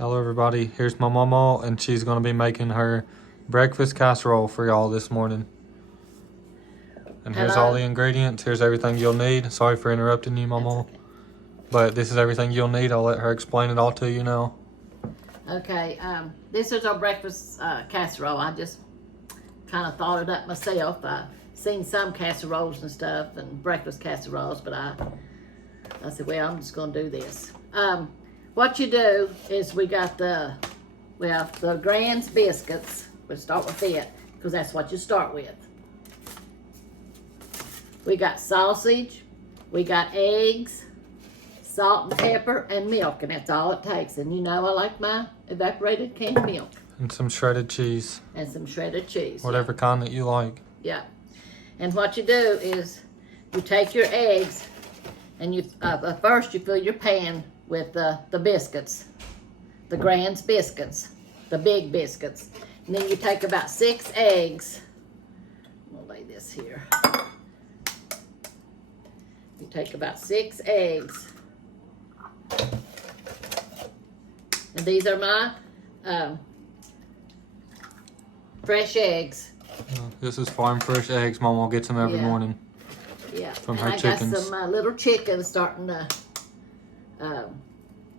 Hello everybody, here's my Mamaw, and she's going to be making her breakfast casserole for y'all this morning. And here's all the ingredients, here's everything you'll need. Sorry for interrupting you, Mamaw. Okay. But this is everything you'll need. I'll let her explain it all to you now. Okay, this is our breakfast casserole. I just kind of thought it up myself. I've seen some casseroles and stuff and breakfast casseroles, but I said, well, I'm just going to do this. What you do is we got the Grand's biscuits. We'll start with it because that's what you start with. We got sausage, we got eggs, salt and pepper, and milk, and that's all it takes. And you know I like my evaporated canned milk. And some shredded cheese. And some shredded cheese. Whatever kind that you like. Yeah. And what you do is you take your eggs and you first you fill your pan with the biscuits, the Grand's biscuits, the big biscuits. And then you take about 6 eggs. I'm gonna lay this here. You take about 6 eggs. And these are my fresh eggs. This is farm fresh eggs. Mamaw gets them every morning. Yeah. From and her chickens. I got some little chickens starting to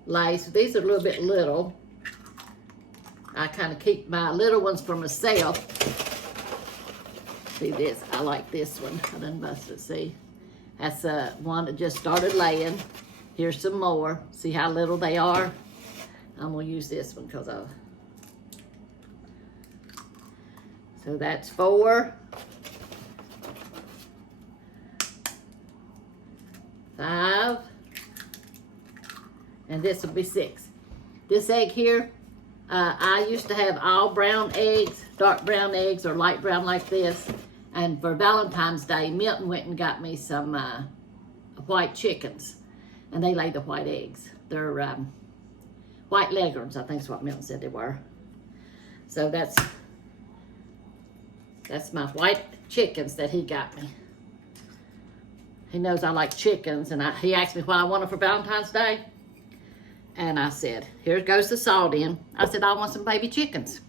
lay. So these are a little bit little. I kind of keep my little ones for myself. See this? I like this one. I done busted. See? That's one that just started laying. Here's some more. See how little they are? I'm going to use this one because of... So that's 4. 5. And this will be 6. This egg here, I used to have all brown eggs, dark brown eggs or light brown like this. And for Valentine's Day, Milton went and got me some white chickens. And they lay the white eggs. They're white leghorns, I think is what Milton said they were. So that's my white chickens that he got me. He knows I like chickens, and he asked me what I wanted for Valentine's Day. And I said, here goes the salt in. I said, I want some baby chickens.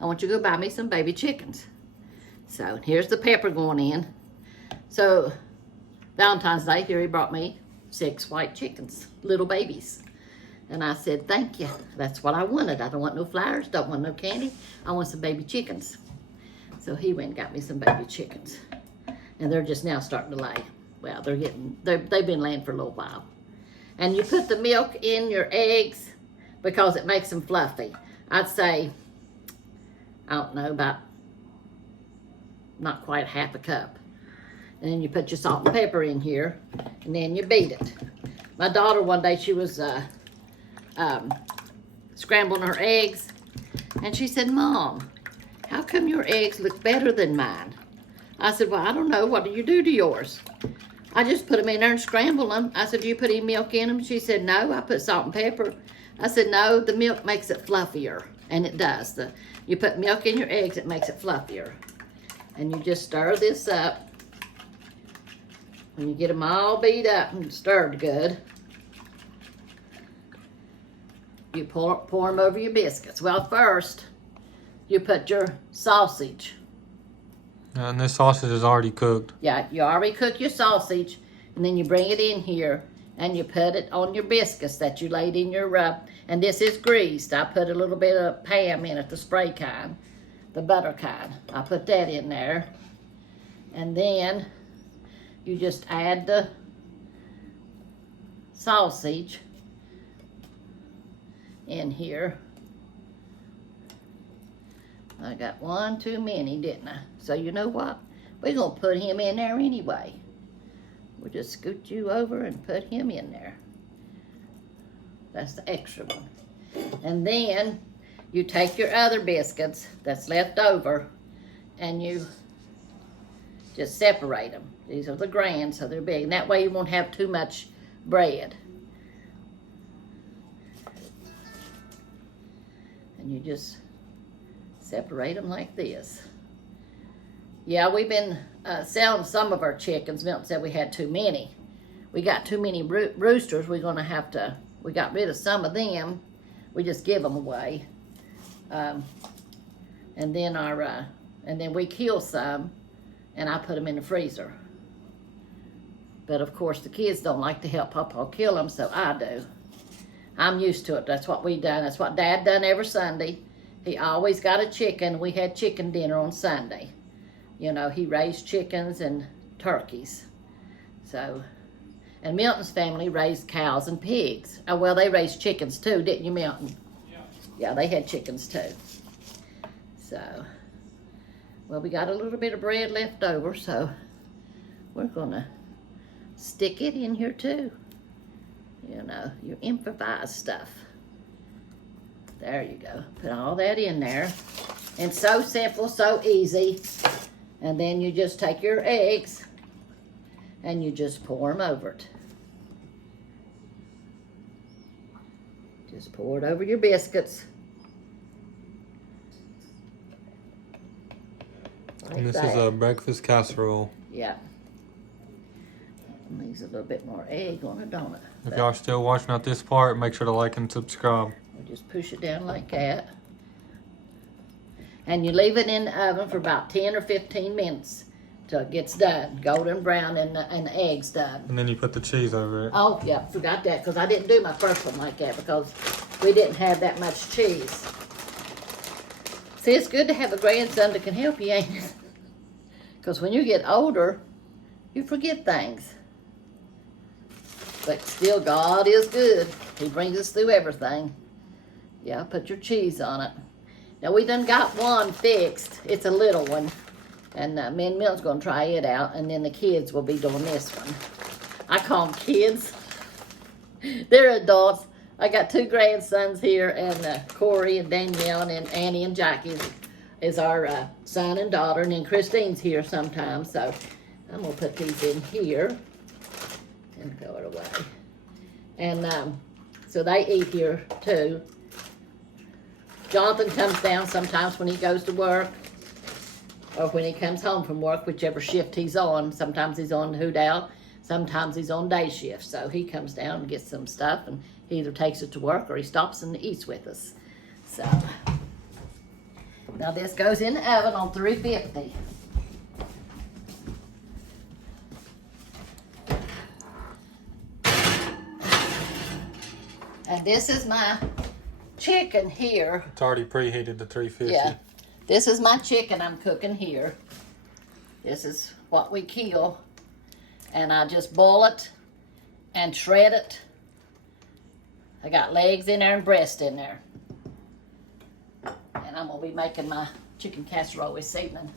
I want you to go buy me some baby chickens. So here's the pepper going in. So Valentine's Day, here he brought me 6 white chickens, little babies. And I said, thank you. That's what I wanted. I don't want no flowers, don't want no candy. I want some baby chickens. So he went and got me some baby chickens. And they're just now starting to lay. Well, they've been laying for a little while. And you put the milk in your eggs because it makes them fluffy. I'd say, I don't know, about not quite half a cup. And then you put your salt and pepper in here, and then you beat it. My daughter one day, she was scrambling her eggs, and she said, Mom, how come your eggs look better than mine? I said, well, I don't know. What do you do to yours? I just put them in there and scramble them. I said, do you put any milk in them? She said, no, I put salt and pepper. I said, no, the milk makes it fluffier. And it does. You put milk in your eggs, it makes it fluffier. And you just stir this up. When you get them all beat up and stirred good, you pour them over your biscuits. Well, first, you put your sausage. And this sausage is already cooked. Yeah, you already cook your sausage, and then you bring it in here, and you put it on your biscuits that you laid in your and this is greased. I put a little bit of Pam in it, the spray kind, the butter kind. I put that in there, and then you just add the sausage in here. I got one too many, didn't I? So you know what? We're going to put him in there anyway. We'll just scoot you over and put him in there. That's the extra one. And then you take your other biscuits that's left over and you just separate them. These are the Grand, so they're big. And that way you won't have too much bread. And you just separate them like this. Yeah, we've been selling some of our chickens. Milton said we had too many. We got too many roosters. We're going to have to, we got rid of some of them. We just give them away. And then we kill some, and I put them in the freezer. But of course, the kids don't like to help Papa kill them, so I do. I'm used to it. That's what we done. That's what Dad done every Sunday. He always got a chicken. We had chicken dinner on Sunday. You know, he raised chickens and turkeys. So, and Milton's family raised cows and pigs. Oh, well, they raised chickens too, didn't you, Milton? Yeah. Yeah, they had chickens too. So, well, we got a little bit of bread left over, so we're gonna stick it in here too. You know, you improvise stuff. There you go. Put all that in there. And so simple, so easy. And then you just take your eggs and you just pour them over it. Just pour it over your biscuits. Like And this that. is a breakfast casserole. Yeah. Needs a little bit more egg on it, don't it? If y'all are still watching at this part, make sure to like and subscribe. We just push it down like that. And you leave it in the oven for about 10 or 15 minutes till it gets done, golden brown and the egg's done. And then you put the cheese over it. Oh, yeah, forgot that, because I didn't do my first one like that because we didn't have that much cheese. See, it's good to have a grandson that can help you, ain't it? Because when you get older, you forget things. But still, God is good. He brings us through everything. Yeah, put your cheese on it. Now, we done got one fixed. It's a little one. And me and Milton's going to try it out. And then the kids will be doing this one. I call them kids. They're adults. I got 2 grandsons here. And Corey and Danielle and Annie and Jackie is our son and daughter. And then Christine's here sometimes. So I'm going to put these in here. And throw it away. And so they eat here too. Jonathan comes down sometimes when he goes to work or when he comes home from work, whichever shift he's on. Sometimes he's on Hoot Owl, sometimes he's on day shift. So he comes down and gets some stuff and he either takes it to work or he stops and eats with us. So now this goes in the oven on 350. And this is my chicken here. It's already preheated to 350. Yeah. This is my chicken I'm cooking here. This is what we kill. And I just boil it and shred it. I got legs in there and breast in there. And I'm going to be making my chicken casserole this evening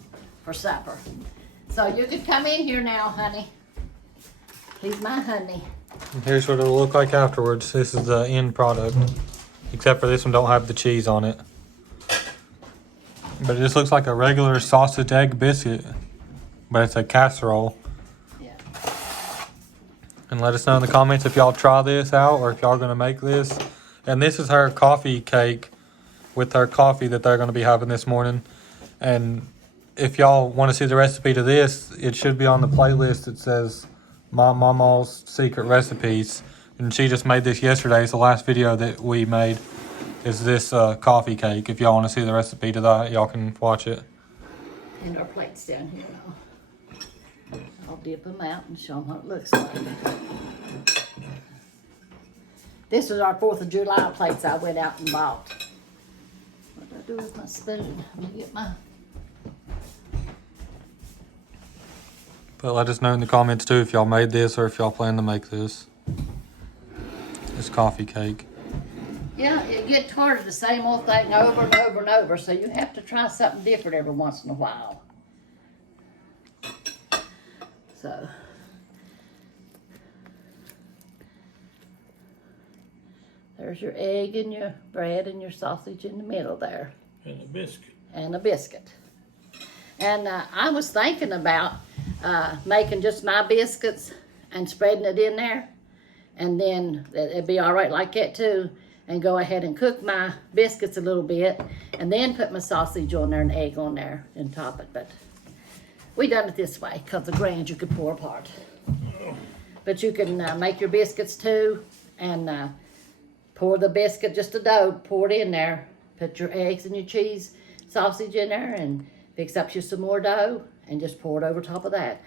for supper. So you can come in here now, honey. He's my honey. And here's what it'll look like afterwards. This is the end product. Except for this one don't have the cheese on it. But it just looks like a regular sausage egg biscuit. But it's a casserole. Yeah. And let us know in the comments if y'all try this out or if y'all going to make this. And this is her coffee cake with her coffee that they're going to be having this morning. And if y'all want to see the recipe to this, it should be on the playlist that says Mamaw's Secret Recipes. And she just made this yesterday. It's the last video that we made is this coffee cake. If y'all want to see the recipe to that, y'all can watch it. And our plates down here now. I'll dip them out and show them what it looks like. This is our 4th of July plates I went out and bought. What do I do with my spoon? Let me get my... But let us know in the comments too if y'all made this or if y'all plan to make this. This coffee cake. Yeah, it gets tired of the same old thing over and over and over, so you have to try something different every once in a while. So, there's your egg and your bread and your sausage in the middle there. And a biscuit. And a biscuit. And I was thinking about making just my biscuits and spreading it in there. And then it'd be all right like that too. And go ahead and cook my biscuits a little bit. And then put my sausage on there and egg on there and top it. But we done it this way because the grains you could pour apart. But you can make your biscuits too. And Pour the biscuit, just a dough, pour it in there. Put your eggs and your cheese sausage in there and fix up you some more dough and just pour it over top of that.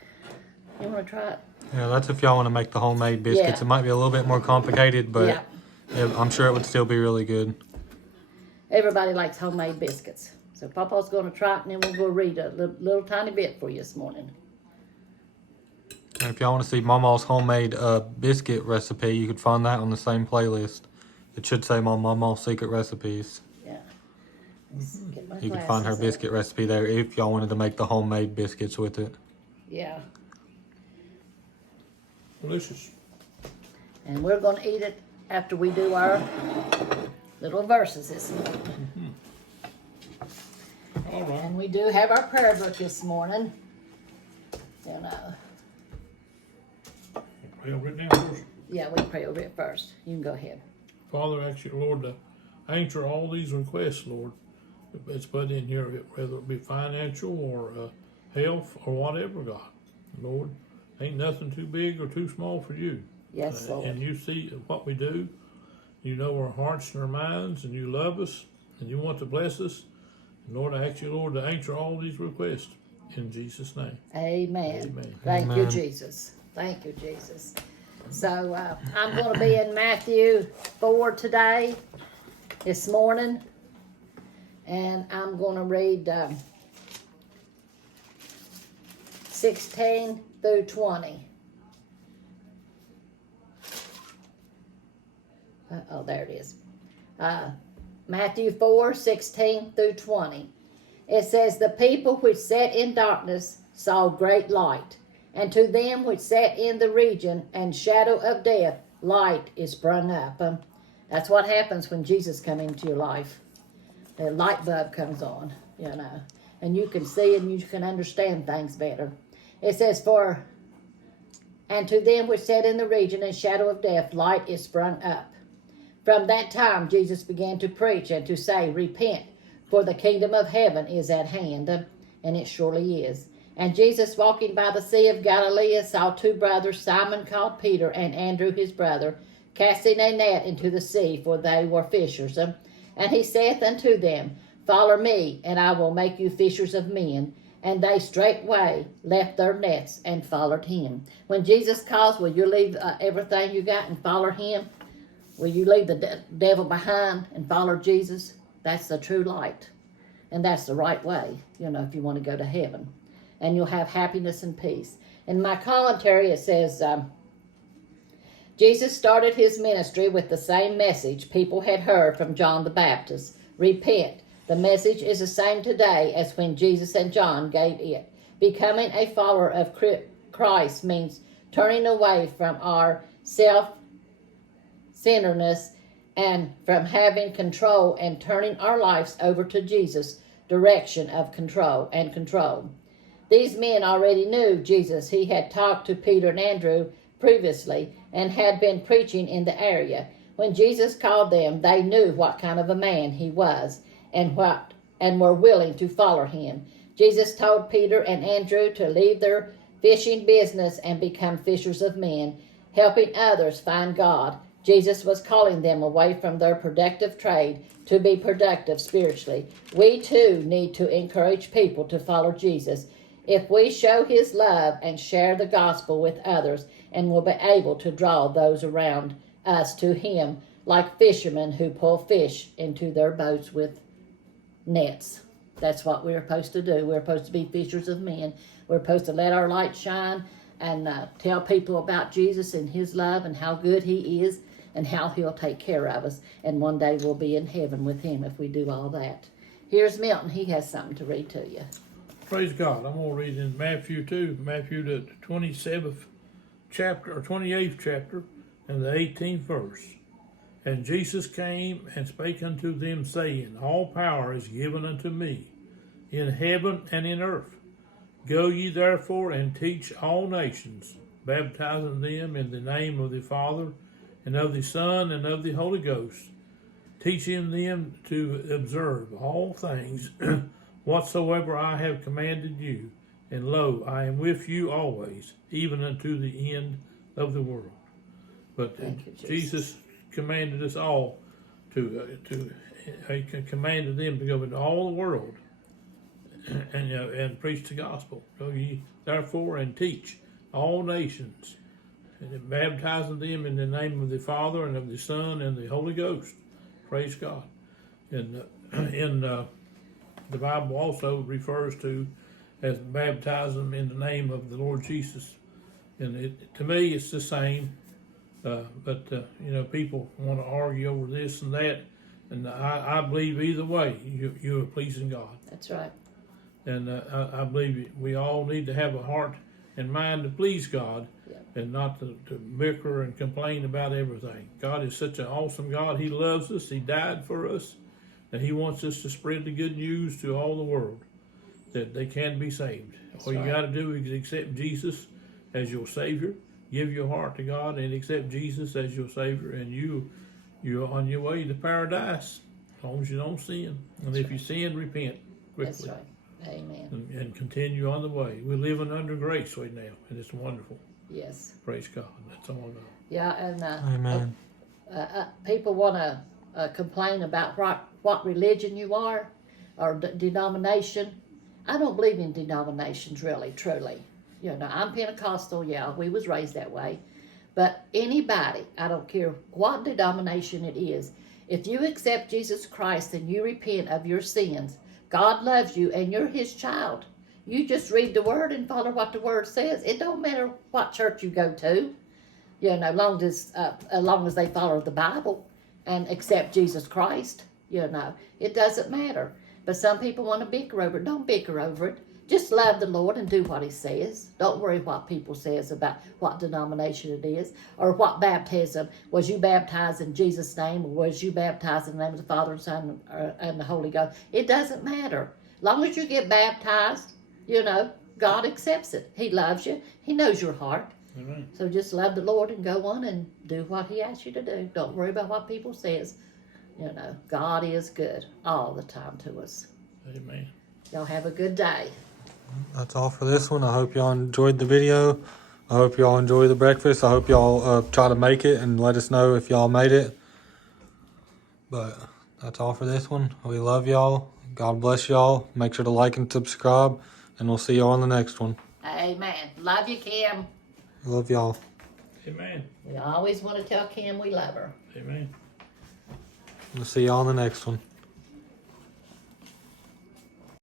You want to try it? Yeah, that's if y'all want to make the homemade biscuits. Yeah. It might be a little bit more complicated, but I'm sure it would still be really good. Everybody likes homemade biscuits. So Papa's going to try it, and then we'll go read a little tiny bit for you this morning. And if y'all want to see Mamaw's homemade biscuit recipe, you could find that on the same playlist. It should say Mamaw Secret Recipes. Yeah. Let's get my You could find her glasses biscuit recipe there if y'all wanted to make the homemade biscuits with it. Yeah. Delicious. And we're going to eat it after we do our little verses this morning. All right. And we do have our prayer book this morning. You know. Pray over it now first. Yeah, we pray over it first. You can go ahead. Father, I ask you, Lord, to answer all these requests, Lord. It's put in here, whether it be financial or health or whatever, God. Lord, ain't nothing too big or too small for you. Yes, Lord. And you see what we do. You know our hearts and our minds, and you love us, and you want to bless us. And Lord, I ask you, Lord, to answer all these requests in Jesus' name. Amen. Amen. Thank you, Amen. Jesus. Thank you, Jesus. So I'm going to be in Matthew 4 today, this morning. And I'm going to read 16 through 20. Oh, there it is. Matthew 4, 16 through 20. It says, the people which sat in darkness saw great light, and to them which sat in the region and shadow of death, light is sprung up. That's what happens when Jesus comes into your life. The light bulb comes on, you know, and you can see and you can understand things better. It says, and to them which sat in the region and shadow of death, light is sprung up. From that time Jesus began to preach and to say, repent, for the kingdom of heaven is at hand. And it surely is. And Jesus, walking by the Sea of Galilee, saw two brothers, Simon called Peter, and Andrew his brother, casting a net into the sea, for they were fishers. And he saith unto them, follow me, and I will make you fishers of men. And they straightway left their nets and followed him. When Jesus calls, will you leave everything you got and follow him? Will you leave the devil behind and follow Jesus? That's the true light. And that's the right way, you know, if you want to go to heaven. And you'll have happiness and peace. In my commentary, it says, Jesus started his ministry with the same message people had heard from John the Baptist. Repent. The message is the same today as when Jesus and John gave it. Becoming a follower of Christ means turning away from our self-centeredness and from having control and turning our lives over to Jesus' direction of control. These men already knew Jesus. He had talked to Peter and Andrew previously and had been preaching in the area. When Jesus called them, they knew what kind of a man he was and were willing to follow him. Jesus told Peter and Andrew to leave their fishing business and become fishers of men, helping others find God. Jesus was calling them away from their productive trade to be productive spiritually. We too need to encourage people to follow Jesus. If we show his love and share the gospel with others, and will be able to draw those around us to him, like fishermen who pull fish into their boats with nets. That's what we're supposed to do. We're supposed to be fishers of men. We're supposed to let our light shine and tell people about Jesus and his love and how good he is and how he'll take care of us. And one day we'll be in heaven with him if we do all that. Here's Milton. He has something to read to you. Praise God. I'm going to read in Matthew 2, Matthew the 27th chapter, or 28th chapter, and the 18th verse. And Jesus came and spake unto them, saying, all power is given unto me, in heaven and in earth. Go ye therefore and teach all nations, baptizing them in the name of the Father, and of the Son, and of the Holy Ghost, teaching them to observe all things whatsoever I have commanded you. And lo, I am with you always, even unto the end of the world. But Thank you, Jesus commanded us all he commanded them to go into all the world and preach the gospel. Go ye therefore and teach all nations, and baptizing them in the name of the Father and of the Son and the Holy Ghost. Praise God. And the Bible also refers to as baptism in the name of the Lord Jesus. And to me, it's the same. But people want to argue over this and that. And I believe either way, you are pleasing God. That's right. And I believe we all need to have a heart and mind to please God, and not to bicker and complain about everything. God is such an awesome God. He loves us. He died for us. And He wants us to spread the good news to all the world that they can be saved. All you got to do is accept Jesus as your Savior. Give your heart to God and accept Jesus as your Savior, and you're on your way to paradise as long as you don't sin. And if you sin, repent quickly. That's right. Amen. And continue on the way. We're living under grace right now, and it's wonderful. Yes. Praise God. That's all I know. Yeah, and Amen. people want to complain about what religion you are or denomination. I don't believe in denominations, really, truly. I'm Pentecostal, we was raised that way. But anybody, I don't care what denomination it is, if you accept Jesus Christ and you repent of your sins, God loves you and you're His child. You just read the Word and follow what the Word says. It don't matter what church you go to, as long as they follow the Bible and accept Jesus Christ, it doesn't matter. But some people want to bicker over it. Don't bicker over it. Just love the Lord and do what He says. Don't worry what people says about what denomination it is or what baptism. Was you baptized in Jesus' name, or was you baptized in the name of the Father and Son and the Holy Ghost? It doesn't matter. As long as you get baptized, God accepts it. He loves you. He knows your heart. Amen. So just love the Lord and go on and do what He asks you to do. Don't worry about what people says. God is good all the time to us. Amen. Y'all have a good day. That's all for this one. I hope y'all enjoyed the video. I hope y'all enjoy the breakfast. I hope y'all try to make it and let us know if y'all made it. But that's all for this one. We love y'all. God bless y'all. Make sure to like and subscribe. And we'll see y'all on the next one. Amen. Love you, Kim. Love y'all. Amen. We always want to tell Kim we love her. Amen. We'll see y'all on the next one.